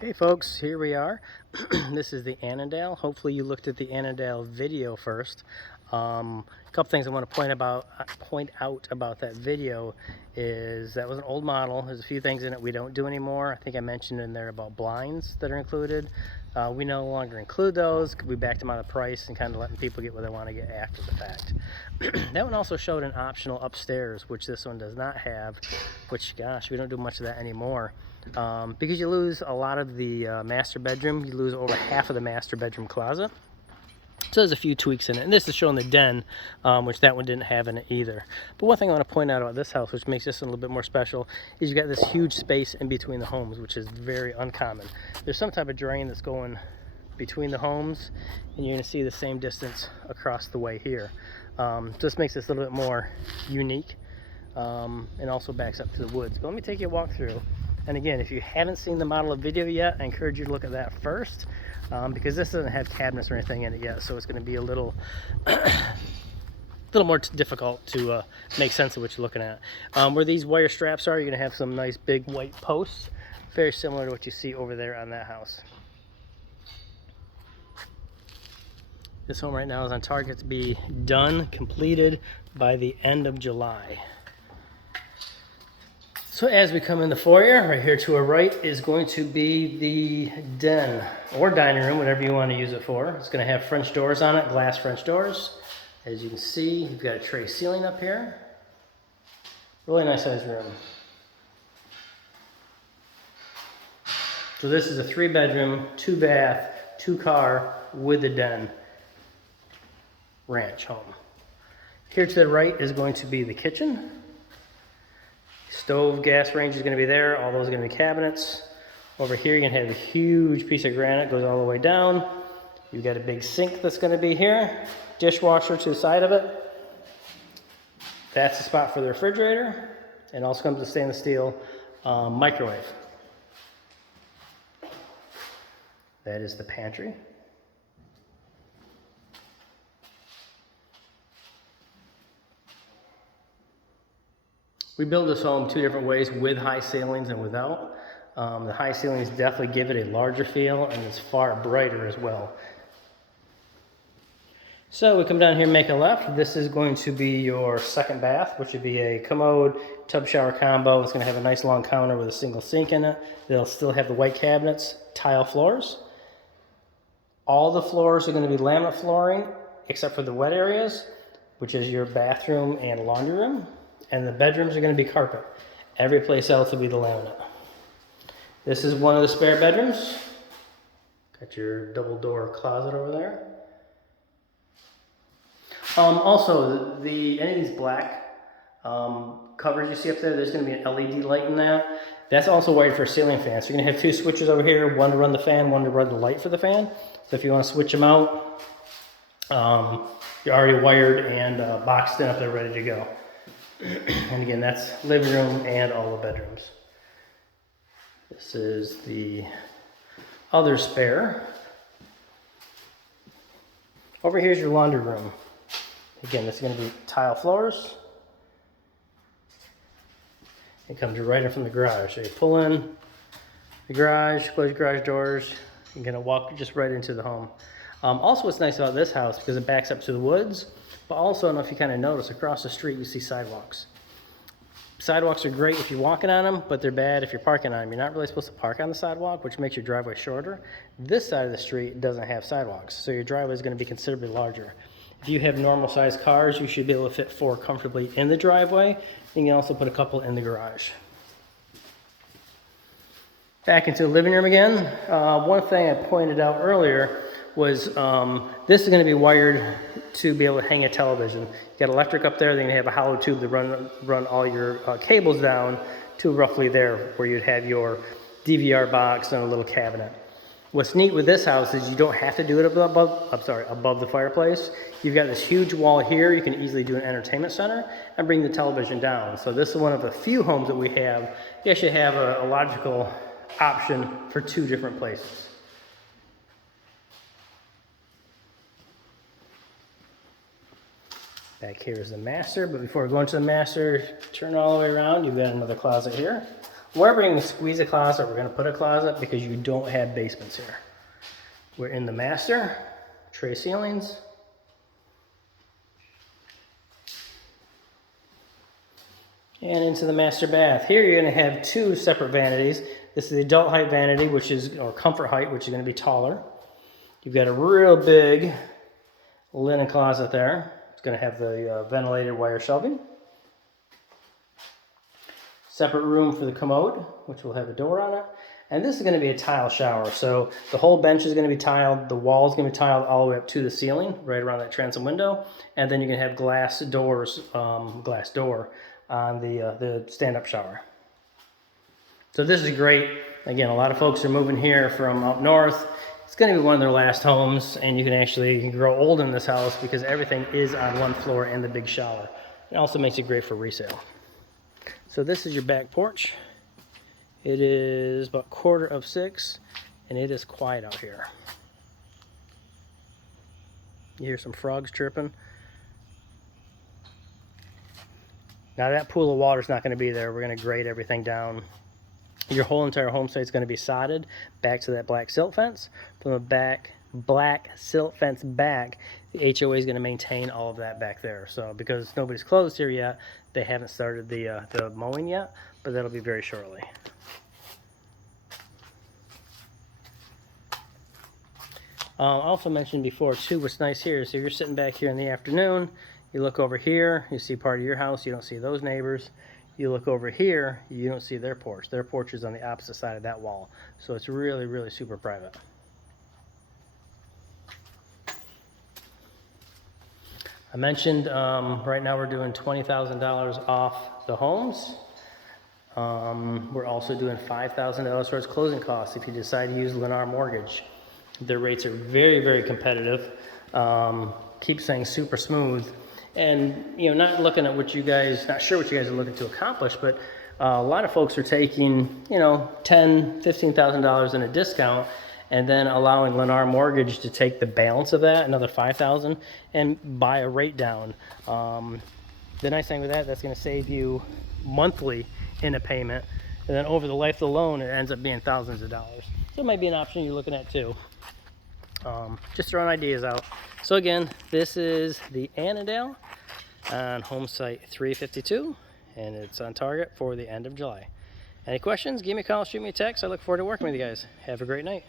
Hey folks, here we are. This is the Annandale. Hopefully you looked at the Annandale video first. A couple things I want to point out about that video is that was an old model. There's a few things in it we don't do anymore. I think I mentioned in there about blinds that are included. We no longer include those. We backed them out of price and kind of letting people get what they want to get after the fact. That one also showed an optional upstairs, which this one does not have, which gosh, we don't do much of that anymore. Because you lose a lot of the master bedroom, you lose over half of the master bedroom closet. So there's a few tweaks in it, and this is showing the den, which that one didn't have in it either. But one thing I want to point out about this house, which makes this a little bit more special, is you got this huge space in between the homes, which is very uncommon. There's some type of drain that's going between the homes, and you're going to see the same distance across the way here. Just makes this a little bit more unique, and also backs up to the woods. But let me take you a walk through. And again, if you haven't seen the model of video yet, I encourage you to look at that first, because this doesn't have cabinets or anything in it yet, so it's going to be a little more difficult to make sense of what you're looking at. Where these wire straps are, you're going to have some nice big white posts, very similar to what you see over there on that house. This home right now is on target to be done, completed by the end of July. So as we come in the foyer, right here to our right is going to be the den or dining room, whatever you want to use it for. It's going to have French doors on it, glass French doors. As you can see, you've got a tray ceiling up here. Really nice sized room. So this is a 3-bedroom, 2-bath, 2-car with a den ranch home. Here to the right is going to be the kitchen. Stove, gas range is going to be there. All those are going to be cabinets. Over here, you're going to have a huge piece of granite, goes all the way down. You've got a big sink that's going to be here. Dishwasher to the side of it. That's the spot for the refrigerator. And also comes with stainless steel microwave. That is the pantry. We build this home 2 different ways, with high ceilings and without. The high ceilings definitely give it a larger feel, and it's far brighter as well. So we come down here and make a left. This is going to be your second bath, which would be a commode tub shower combo. It's going to have a nice long counter with a single sink in it. They'll still have the white cabinets, tile floors. All the floors are going to be laminate flooring, except for the wet areas, which is your bathroom and laundry room. And the bedrooms are going to be carpet. Every place else will be the laminate. This is one of the spare bedrooms. Got your double door closet over there. Also, any of these black covers you see up there, there's going to be an LED light in that. That's also wired for a ceiling fan. So you're going to have 2 switches over here, one to run the fan, one to run the light for the fan. So if you want to switch them out, you're already wired and boxed in up there, ready to go. And again, that's living room and all the bedrooms. This is the other spare. Over here is your laundry room. Again, this is going to be tile floors. It comes right in from the garage. So you pull in the garage, close your garage doors. You're going to walk just right into the home. Also, what's nice about this house, because it backs up to the woods, but also, I don't know if you kind of notice, across the street you see sidewalks. Sidewalks are great if you're walking on them, but they're bad if you're parking on them. You're not really supposed to park on the sidewalk, which makes your driveway shorter. This side of the street doesn't have sidewalks, so your driveway is going to be considerably larger. If you have normal sized cars, you should be able to fit 4 comfortably in the driveway. You can also put a couple in the garage. Back into the living room again. One thing I pointed out earlier was this is going to be wired to be able to hang a television. You got electric up there, then you have a hollow tube to run all your cables down to roughly there where you'd have your DVR box and a little cabinet. What's neat with this house is you don't have to do it above the fireplace. You've got this huge wall here. You can easily do an entertainment center and bring the television down. So this is one of the few homes that we have. You actually have a logical option for 2 different places. Back here is the master, but before we go into the master, turn all the way around, you've got another closet here. We're going to squeeze a closet. We're going to put a closet because you don't have basements here. We're in the master, tray ceilings. And into the master bath. Here you're going to have two separate vanities. This is the adult height vanity, which is, or comfort height, which is going to be taller. You've got a real big linen closet there. It's going to have the ventilated wire shelving. Separate room for the commode, which will have a door on it. And this is going to be a tile shower. So the whole bench is going to be tiled. The wall is going to be tiled all the way up to the ceiling, right around that transom window. And then you're going to have glass doors, glass door on the stand-up shower. So this is great. Again, a lot of folks are moving here from up north. It's going to be one of their last homes, and you can grow old in this house because everything is on one floor and the big shower. It also makes it great for resale. So this is your back porch. It is about 5:45, and it is quiet out here. You hear some frogs chirping. Now that pool of water is not going to be there. We're going to grade everything down. Your whole entire home site is going to be sodded back to that black silt fence. From the black silt fence back, the HOA is going to maintain all of that back there. So because nobody's closed here yet, they haven't started the mowing yet, but that'll be very shortly. I also mentioned before too, what's nice here is if you're sitting back here in the afternoon, you look over here, you see part of your house, you don't see those neighbors. You look over here, you don't see their porch. Their porch is on the opposite side of that wall. So it's really, really super private. I mentioned right now we're doing $20,000 off the homes. We're also doing $5,000 towards closing costs if you decide to use Lennar Mortgage. Their rates are very, very competitive. Keep saying super smooth. And, you know, not looking at what you guys, not sure what you guys are looking to accomplish, but a lot of folks are taking, you know, $10,000, $15,000 in a discount and then allowing Lennar Mortgage to take the balance of that, another $5,000, and buy a rate down. The nice thing with that, that's going to save you monthly in a payment. And then over the life of the loan, it ends up being thousands of dollars. So it might be an option you're looking at too. Just throwing ideas out. So again, this is the Annandale on home site 352, and it's on target for the end of July. Any questions, give me a call, shoot me a text. I look forward to working with you guys. Have a great night.